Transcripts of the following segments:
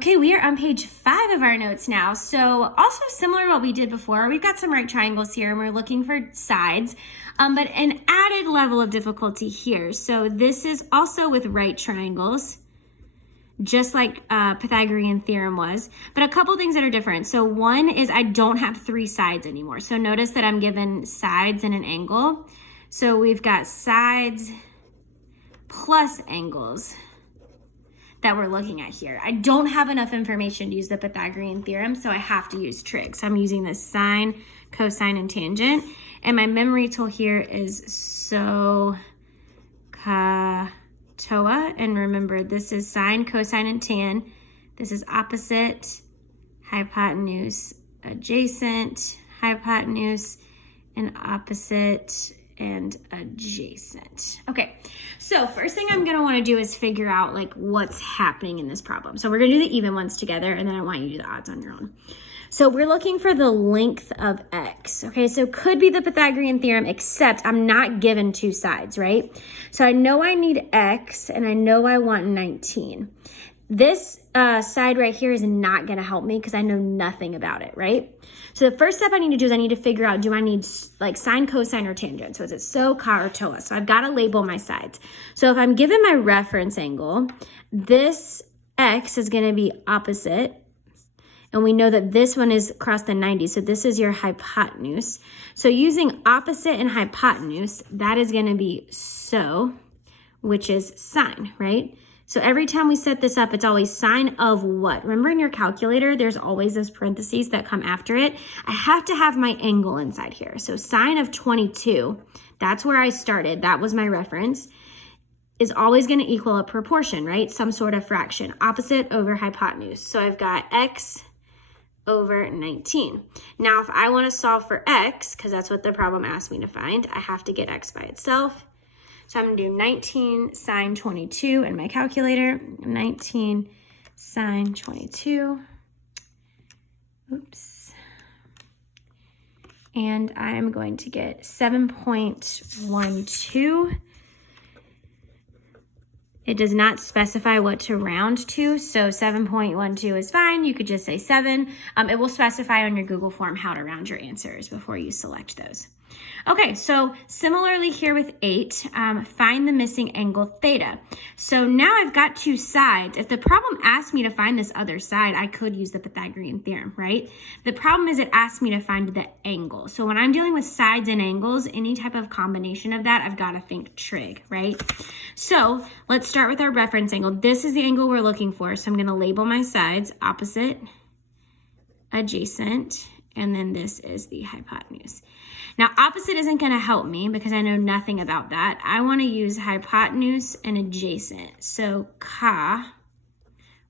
Okay, we are on page 5 of our notes now. So also similar to what we did before, we've got some right triangles here and we're looking for sides, but an added level of difficulty here. So this is also with right triangles, just like Pythagorean theorem was, but a couple things that are different. So one is I don't have 3 sides anymore. So notice that I'm given sides and an angle. So we've got sides plus angles that we're looking at here. I don't have enough information to use the Pythagorean theorem, so I have to use trig. So I'm using the sine, cosine, and tangent. And my memory tool here is SOHCAHTOA. And remember, this is sine, cosine, and tan. This is opposite, hypotenuse, adjacent, hypotenuse, and opposite, and adjacent. Okay, so first thing I'm gonna wanna do is figure out like what's happening in this problem. So we're gonna do the even ones together and then I want you to do the odds on your own. So we're looking for the length of x. Okay, so could be the Pythagorean theorem, except I'm not given 2 sides, right? So I know I need x and I know I want 19. This side right here is not gonna help me because I know nothing about it, right? So the first step I need to do is I need to figure out, do I need like sine, cosine, or tangent? So is it SO, CA, or TOA? So I've gotta label my sides. So if I'm given my reference angle, this x is gonna be opposite, and we know that this one is across the 90, so this is your hypotenuse. So using opposite and hypotenuse, that is gonna be SO, which is sine, right? So every time we set this up, it's always sine of what? Remember in your calculator, there's always those parentheses that come after it. I have to have my angle inside here. So sine of 22, that's where I started. That was my reference, is always gonna equal a proportion, right? Some sort of fraction, opposite over hypotenuse. So I've got x over 19. Now, if I wanna solve for x, because that's what the problem asked me to find, I have to get x by itself. So I'm gonna do 19 sine 22 in my calculator, 19 sine 22, oops. And I'm going to get 7.12. It does not specify what to round to, so 7.12 is fine. You could just say 7. It will specify on your Google form how to round your answers before you select those. Okay, so similarly here with 8, find the missing angle theta. So now I've got 2 sides. If the problem asked me to find this other side, I could use the Pythagorean theorem, right? The problem is it asked me to find the angle. So when I'm dealing with sides and angles, any type of combination of that, I've got to think trig, right? So let's start with our reference angle. This is the angle we're looking for. So I'm going to label my sides opposite, adjacent, and then this is the hypotenuse. Now, opposite isn't going to help me because I know nothing about that. I want to use hypotenuse and adjacent. So CA,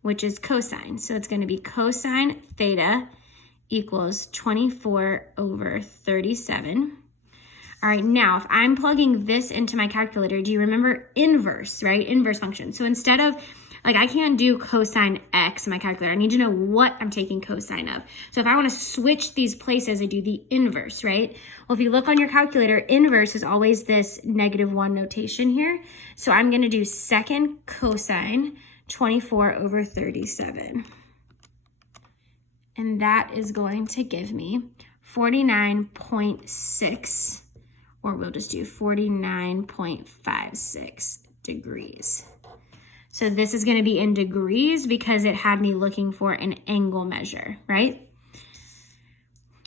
which is cosine. So it's going to be cosine theta equals 24 over 37. All right, now if I'm plugging this into my calculator, do you remember inverse, right? Inverse function. So instead of, like I can't do cosine x in my calculator. I need to know what I'm taking cosine of. So if I want to switch these places, I do the inverse, right? Well, if you look on your calculator, inverse is always this -1 notation here. So I'm going to do second cosine 24 over 37. And that is going to give me 49.6, or we'll just do 49.56 degrees. So this is going to be in degrees because it had me looking for an angle measure, right?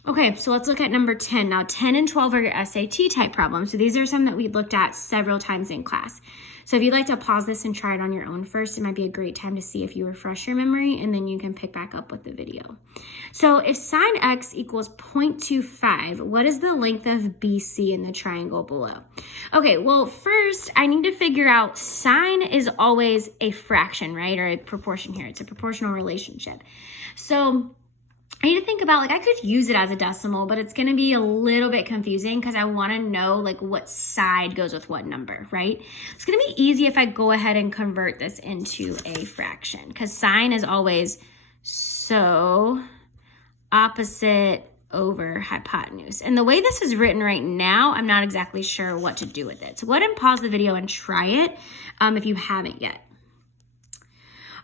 Okay, so let's look at number 10. Now 10 and 12 are your SAT type problems. So these are some that we looked at several times in class. So if you'd like to pause this and try it on your own first, it might be a great time to see if you refresh your memory, and then you can pick back up with the video. So if sine x equals 0.25, what is the length of BC in the triangle below? Okay, well, first I need to figure out sine is always a fraction, right? Or a proportion here. It's a proportional relationship. So I need to think about, like, I could use it as a decimal, but it's going to be a little bit confusing because I want to know, like, what side goes with what number, right? It's going to be easy if I go ahead and convert this into a fraction because sine is always so opposite over hypotenuse. And the way this is written right now, I'm not exactly sure what to do with it. So go ahead and pause the video and try it if you haven't yet.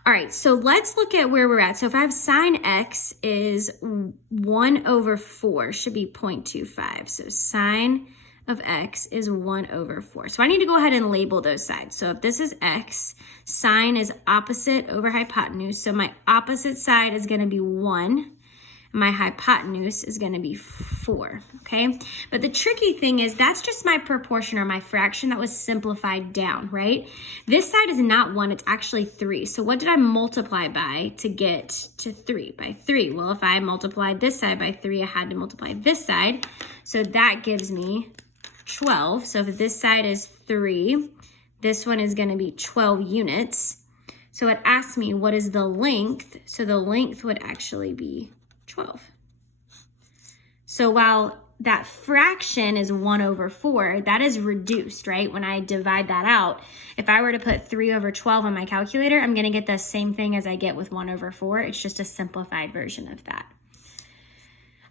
All right, so let's look at where we're at. So if I have sine x is 1 over 4, should be 0.25. So sine of x is 1 over 4. So I need to go ahead and label those sides. So if this is x, sine is opposite over hypotenuse. So my opposite side is going to be 1. My hypotenuse is going to be 4, okay? But the tricky thing is that's just my proportion or my fraction that was simplified down, right? This side is not 1, it's actually 3. So what did I multiply by to get to 3? By 3. Well, if I multiplied this side by 3, I had to multiply this side. So that gives me 12. So if this side is 3, this one is going to be 12 units. So it asks me what is the length. So the length would actually be 12. So while that fraction is 1 over 4, that is reduced, right? When I divide that out, if I were to put 3 over 12 on my calculator, I'm going to get the same thing as I get with 1 over 4. It's just a simplified version of that.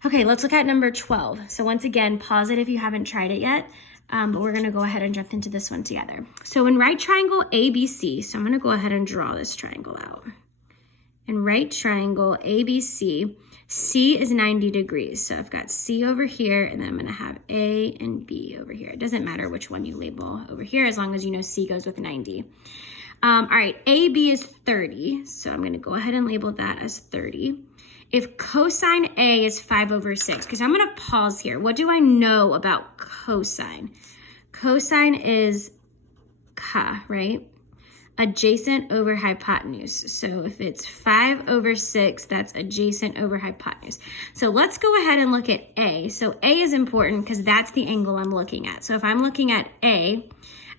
Okay, let's look at number 12. So once again, pause it if you haven't tried it yet, but we're going to go ahead and jump into this one together. So in right triangle ABC, so I'm going to go ahead and draw this triangle out. In right triangle ABC, C is 90 degrees. So I've got C over here, and then I'm going to have A and B over here. It doesn't matter which one you label over here as long as you know C goes with 90. All right, AB is 30. So I'm going to go ahead and label that as 30. If cosine A is 5 over 6, because I'm going to pause here. What do I know about cosine? Cosine is ca, right? Adjacent over hypotenuse. So if it's 5 over 6, that's adjacent over hypotenuse. So let's go ahead and look at A. So A is important because that's the angle I'm looking at. So if I'm looking at A,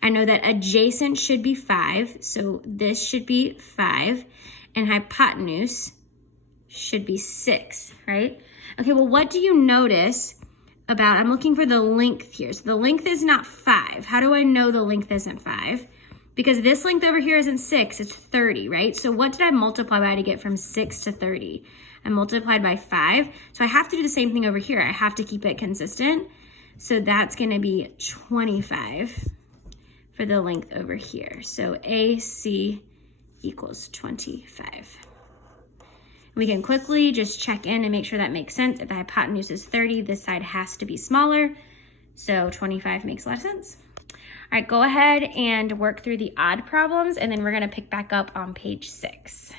I know that adjacent should be 5. So this should be 5. And hypotenuse should be 6, right? Okay, well, what do you notice about, I'm looking for the length here. So the length is not 5. How do I know the length isn't 5? Because this length over here isn't 6, it's 30, right? So what did I multiply by to get from 6 to 30? I multiplied by 5. So I have to do the same thing over here. I have to keep it consistent. So that's going to be 25 for the length over here. So AC equals 25. We can quickly just check in and make sure that makes sense. If the hypotenuse is 30, this side has to be smaller. So 25 makes a lot of sense. All right, go ahead and work through the odd problems, and then we're going to pick back up on page 6.